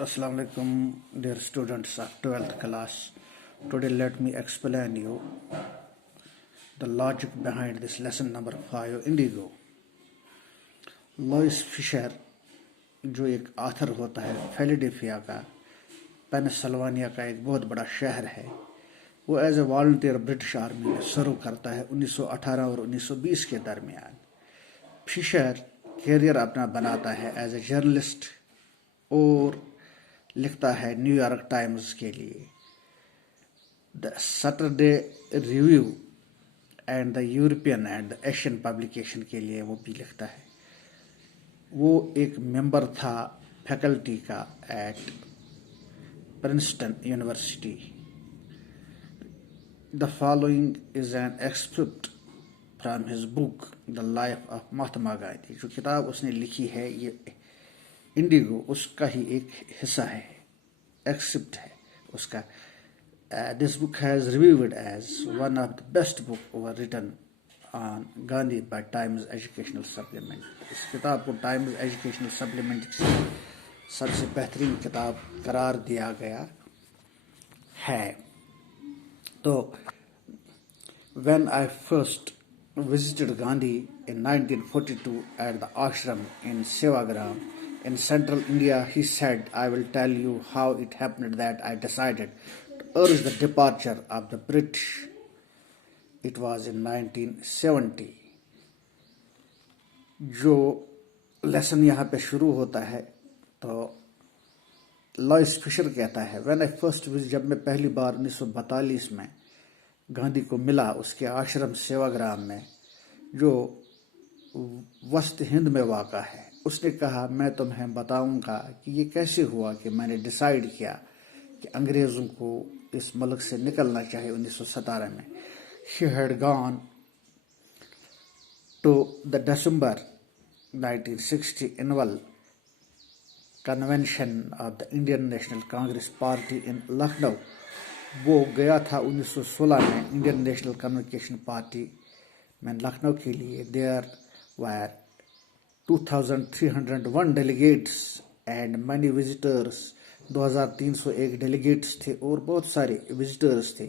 Assalamu alaikum, dear students of 12th class. Today let me explain you the logic behind this lesson number 5 Indigo. Louis Fischer जो एक author होता है Philadelphia का, Pennsylvania का एक बहुत बड़ा शहर है, वो as a volunteer British army में सर्व करता है 1918 और 1920 के दरमियान। फिशर कैरियर अपना बनाता है एज ए जर्नलिस्ट और लिखता है न्यूयॉर्क टाइम्स के लिए, the Saturday review and the European and the Asian publication के लिए वो भी लिखता है। वो एक मेंबर था फैकल्टी का at Princeton University. The following is an extract from his book the life of Mahatma Gandhi. जो किताब उसने लिखी है ये इंडिगो, उसका ही एक हिस्सा है, एक्सेप्ट है उसका। This book has reviewed as one of the best book over written on Gandhi by Times Educational Supplement. इस किताब को टाइम्स एजुकेशनल सप्लीमेंट की सबसे बेहतरीन किताब करार दिया गया है। तो when I first visited Gandhi in 1942 at the ashram in Sevagram in central India, he said, I will tell you how it happened that I decided to urge the departure of the British. It was in 1970. जो lesson यहाँ पे शुरू होता है तो लॉइस Fisher कहता है, when I first visit, जब मैं पहली बार 1942 में गांधी को मिला उसके आश्रम सेवाग्राम में जो वस्त हिंद में वाक़ा है, उसने कहा मैं तुम्हें बताऊंगा कि ये कैसे हुआ कि मैंने डिसाइड किया कि अंग्रेज़ों को इस मुल्क से निकलना चाहिए 1917 में। He had gone to the December 1960 annual convention of the Indian National Congress Party in Lucknow। वो गया था 1916 में इंडियन नेशनल कम्युनिकेशन पार्टी में लखनऊ के लिए। There were 2301 delegates and many visitors. 2301 delegates थे और बहुत सारे विजिटर्स थे।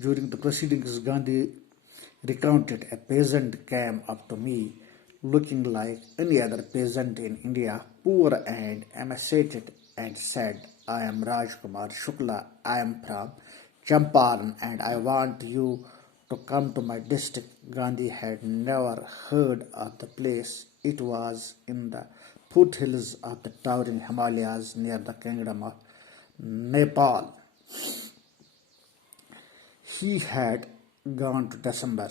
During the proceedings Gandhi recounted a peasant came up to me looking like any other peasant in India, poor and emaciated, and said, I am Rajkumar Shukla, I am from Champaran and I want you to come to my district. Gandhi had never heard of the place. It was in the foothills of the towering Himalayas near the kingdom of Nepal. He had gone to December।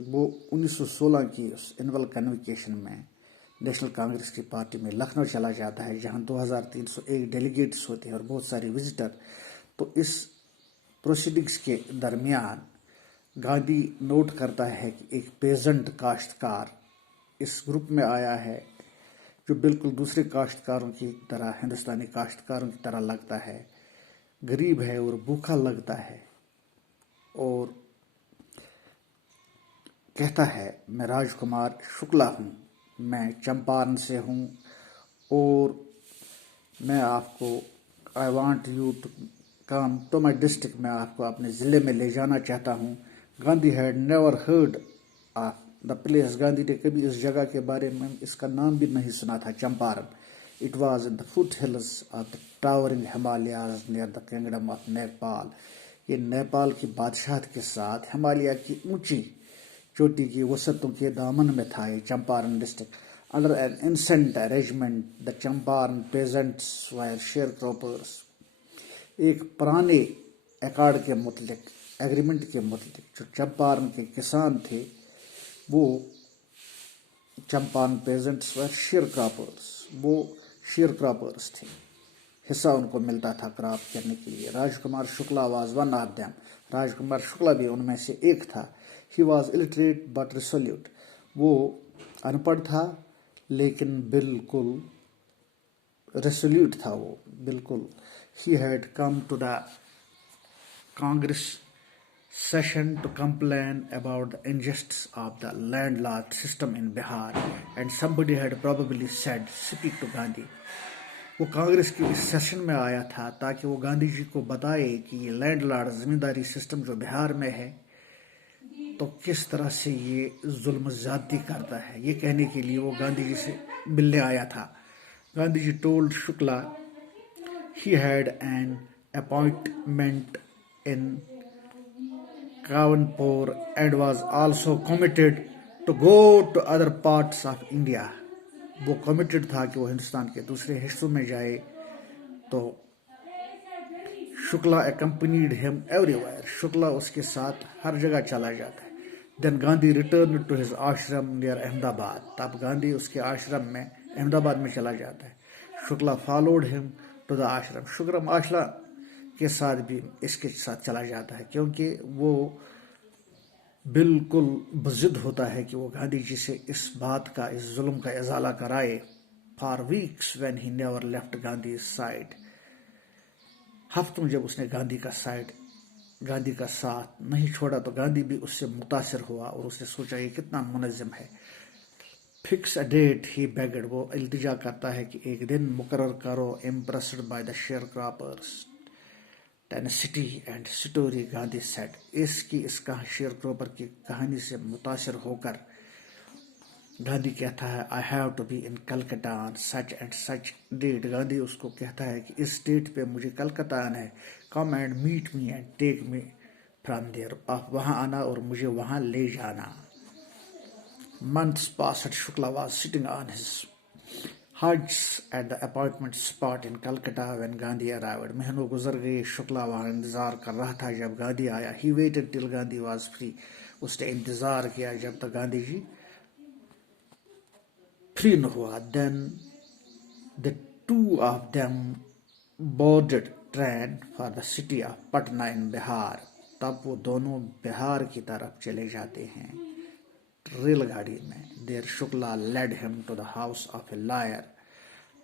वो 1916 की उस annual convocation में national Congress की party में लखनऊ चला जाता है, जहां 2301 डेलीगेट्स होते हैं और बहुत सारे विजिटर। तो इस प्रोसीडिंग्स के दरमियान गांधी नोट करता है कि एक पेजेंट काश्तकार इस ग्रुप में आया है जो बिल्कुल दूसरे काश्तकारों की तरह, हिंदुस्तानी काश्तकारों की तरह लगता है, गरीब है और भूखा लगता है, और कहता है मैं राजकुमार शुक्ला हूँ, मैं चंपारण से हूँ और मैं आपको I want you to come to my district, मैं आपको अपने ज़िले में ले जाना चाहता हूँ। Gandhi had never heard of the place. Gandhi ने कभी इस जगह के बारे में इसका नाम भी नहीं सुना था, Champaran. It was in the foot hills of the towering Himalayas near the kingdom of Nepal. ये नेपाल की बादशाहत के साथ हिमालय की ऊंची चोटी की वसतों के दामन में था ये Champaran district. Under an ancient arrangement the Champaran peasants were sharecroppers. एक पुराने एकॉर्ड के मुतलिक, एग्रीमेंट के मुतलिक, जो चंपारण के किसान थे वो Champaran peasants were sharecroppers, वो शेयर क्रॉपर्स थे, हिस्सा उनको मिलता था क्रॉप करने के लिए। Rajkumar Shukla was one of them. Rajkumar Shukla भी उनमें से एक था। He was illiterate but resolute. वो अनपढ़ था लेकिन बिल्कुल रिसोल्यूट था, वो बिल्कुल। He had come to the Congress session to complain about the injustice of the landlord system in Bihar, and somebody had probably said, speak to Gandhi. वो कांग्रेस के इस सेशन में आया था ताकि वो गांधी जी को बताए कि ये लैंडलॉर्ड जमींदारी सिस्टम जो बिहार में है तो किस तरह से ये जुल्म ज्यादती करता है, ये कहने के लिए वो गांधी जी से मिलने आया था। Gandhi ji told Shukla he had an appointment in Travancore and was also committed to go to other parts of India. वो कमिटेड था कि वो हिंदुस्तान के दूसरे हिस्सों में जाए। तो Shukla accompanied him everywhere. Shukla उसके साथ हर जगह चला जाता है। Then Gandhi returned to his ashram near Ahmedabad. तब गांधी उसके आश्रम में अहमदाबाद में चला जाता है। Shukla followed him to the ashram. Shukla आश्रम के साथ भी इसके साथ चला जाता है क्योंकि वो बिल्कुल बजिद होता है कि वो गांधी जी से इस बात का, इस जुल्म का इजाला कराए। For weeks when he never left Gandhi side, हफ्तों जब उसने गांधी का साथ नहीं छोड़ा तो गांधी भी उससे मुतासिर हुआ और उसने सोचा ये कितना मुनज़्ज़म है। फिक्स अ डेट ही बेगड, वो इल्तिजा करता है कि एक दिन मुकर्रर करो। Impressed by the share croppers tenacity and story, Gandhi said, इस शेयर क्रॉपर की कहानी से मुतासिर होकर गांधी कहता है I have to be in Calcutta on such and such date. Gandhi उसको कहता है कि इस डेट पे मुझे कलकत्ता आना है। Come and meet me and take me from there, आप वहां आना और मुझे वहां ले जाना। Months passed, Shukla was sitting on his haunches at the appointment spot in Calcutta when Gandhi arrived. महीनों गुजर गए, शुक्ला वहां इंतजार कर रहा था जब गांधी आया। He waited till Gandhi was free, उसने इंतजार किया जब तक गांधी जी फ्री न हुआ। Then the two of them boarded train for the city of Patna in Bihar, तब वो दोनों बिहार की तरफ चले जाते हैं रेलगाड़ी में। There Shukla led him to the house of a lawyer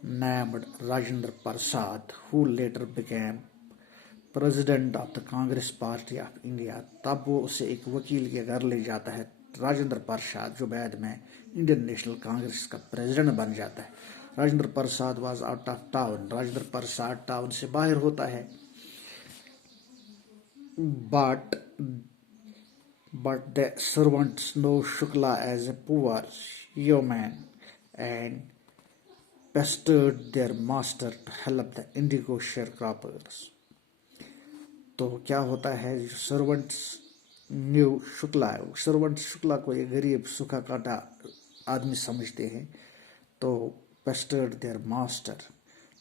named Rajendra Prasad who later became president of the Congress party of India. तब वो उसे एक वकील के घर ले जाता है, राजेंद्र प्रसाद, जो बाद में इंडियन नेशनल कांग्रेस का प्रेसिडेंट बन जाता है। Rajendra Prasad was out of town, Rajendra Prasad town से बाहर होता है। But the servants know Shukla as a poor yeoman and pestered their master to help the indigo sharecroppers. तो क्या होता है, जो सर्वेंट्स न्यू शुक्ला है, सर्वेंट शुक्ला को एक गरीब सूखा काटा आदमी समझते हैं। तो pestered their master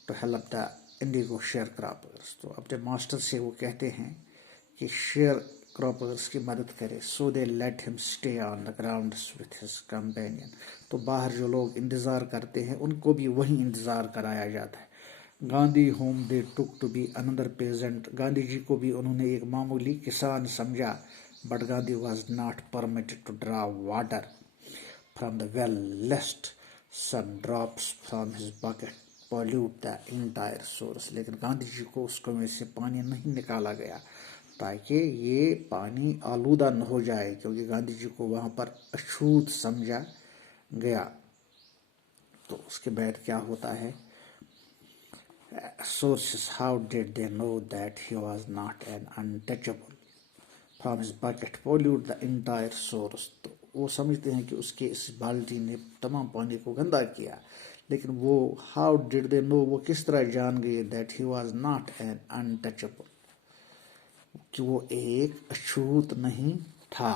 to help the indigo share croppers, तो अपने मास्टर से वो कहते हैं कि शेयर क्रॉपर्स की मदद करे। So they let him stay on the grounds with his companion, तो बाहर जो लोग इंतज़ार करते हैं उनको भी वहीं इंतज़ार कराया जाता है। Gandhi whom they took to be another peasant, Gandhi ji को भी उन्होंने एक मामूली किसान समझा। But Gandhi was not permitted to draw water from the well lest some drops from his bucket pollute the entire source, लेकिन गांधी जी को उस कुएं से पानी नहीं निकाला गया ताकि ये पानी आलूदा न हो जाए, क्योंकि गांधी जी को वहां पर अछूत समझा गया। तो उसके बाद क्या होता है, sources, how did they know that he was not an untouchable from his bucket pollute the entire source, तो वो समझते हैं कि उसके इस बाल्टी ने तमाम पानी को गंदा किया, लेकिन वो how did they know, वो किस तरह जान गए that he was not an untouchable, कि वो एक अछूत नहीं था।